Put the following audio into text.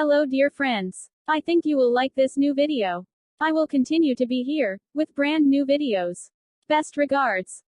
Hello dear friends. I think you will like this new video. I will continue to be here, with brand new videos. Best regards.